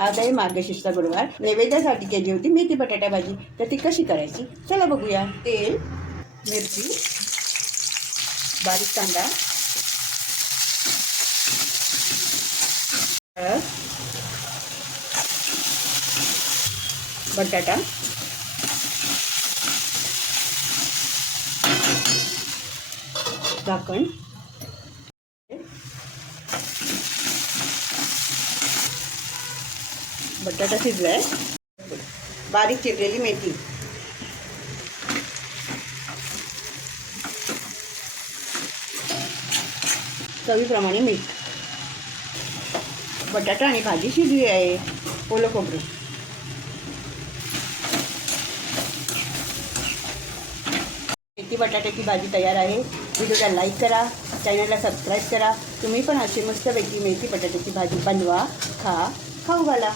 आज आहे मार्गशीर्ष गुरुवार. नैवेद्यासाठी केली होती मेथी बटाटा भाजी. तर ती कशी करायची चला बघूया. तेल, मिरची, बारीक कांदा, हळद, बटाटा, झाकण, बटाटा शिजलाय. बारीक चिरलेली मेथी, चवीप्रमाणे मीठ. बटाटा आणि भाजी शिजली आहे. ओलं खोबरं, मेथी बटाट्याची भाजी तयार आहे. व्हिडिओला लाईक करा, चॅनलला सबस्क्राईब करा. तुम्ही पण अशी मस्तपैकी मेथी बटाट्याची भाजी बनवा, खाऊ घाला.